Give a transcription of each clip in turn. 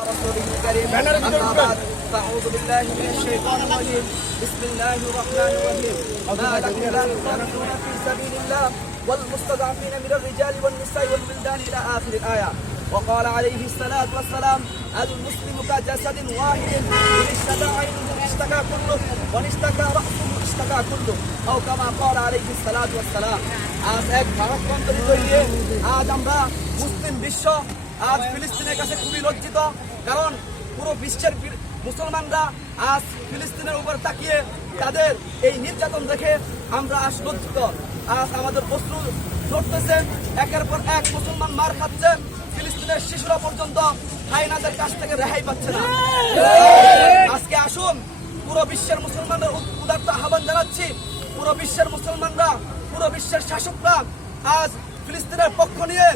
رسوله الكريم أما بعد فأعوذ بالله من الشيطان الرجيم بسم الله الرحمن الرحيم ما لكم لا تقاتلون في سبيل الله والمستضعفين من الرجال والنساء والولدان إلى آخر الآية وقال عليه الصلاة والسلام المسلم كجسد واحد إن اشتكى عينه اشتكى كله وإن اشتكى رأسه اشتكى كله أو كما قال عليه الصلاة والسلام আজ এক ভারতবন্ধের জড়িয়ে আজ আমরা মুসলিম বিশ্ব আজ ফিলিস্তিনের কাছে খুবই লজ্জিত, কারণ পুরো বিশ্বের মুসলমানরা আজ ফিলিস্তিনের উপর তাকিয়ে তাদের এই নির্যাতন দেখে আমরা আজ লজ্জিত। আজ আমাদের প্রশ্ন ধরতেছে একের পর এক মুসলমান মার খাচ্ছে, ফিলিস্তিনের শিশুরা পর্যন্ত হাইনাদের কাছ থেকে রেহাই পাচ্ছে না। আজকে আসুন, পুরো বিশ্বের মুসলমানদের উদ- উদাত্ত আহ্বান জানাচ্ছি। পুরো বিশ্বের মুসলমানরা, পুরো বিশ্বের শাসকরা আজ ফিলিস্তিনের পক্ষ নিয়ে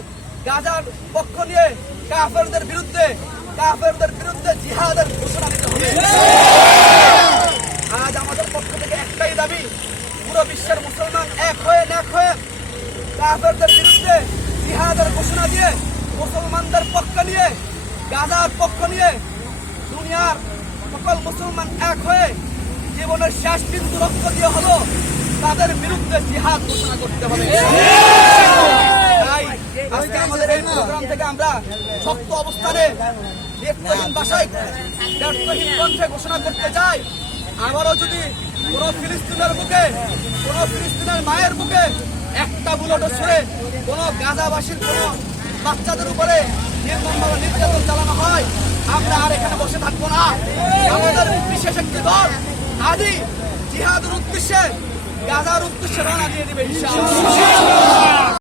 গাজার পক্ষ নিয়ে কাফেরদের বিরুদ্ধে কাফেরদের বিরুদ্ধে জিহাদের ঘোষণা দিতে হবে। আজ আমাদের পক্ষ থেকে একটাই দাবি, পুরো বিশ্বের মুসলমান এক হয়ে এক হয়ে কাফেরদের বিরুদ্ধে জিহাদের ঘোষণা দিয়ে মুসলমানদের পক্ষ নিয়ে, গাজার পক্ষ নিয়ে দুনিয়ার সকল মুসলমান এক হয়ে জীবনের শেষ বিন্দু রক্ত দিয়ে হলো তাদের বিরুদ্ধে জিহাদ ঘোষণা করতে হবে। প্রোগ্রাম থেকে আমরা শক্ত অবস্থানে লিপ্তহীন ভাষায় ব্যর্থহীন কণ্ঠে ঘোষণা করতে চাই। আবারও যদি কোন ফিলিস্তিনের বুকে, কোন ফিলিস্তিনের মায়ের বুকে একটা বুলেট ছুড়ে কোন গাজাবাসীর, কোন বাচ্চাদের উপরে নির্মমভাবে নির্যাতন চালানো হয়, আমরা আর এখানে বসে থাকব না। আমাদের বিশেষ একটি দল আদি জিহাদের উদ্দেশ্যে, গাজার উদ্দেশ্যে রওনা দিয়ে দিবে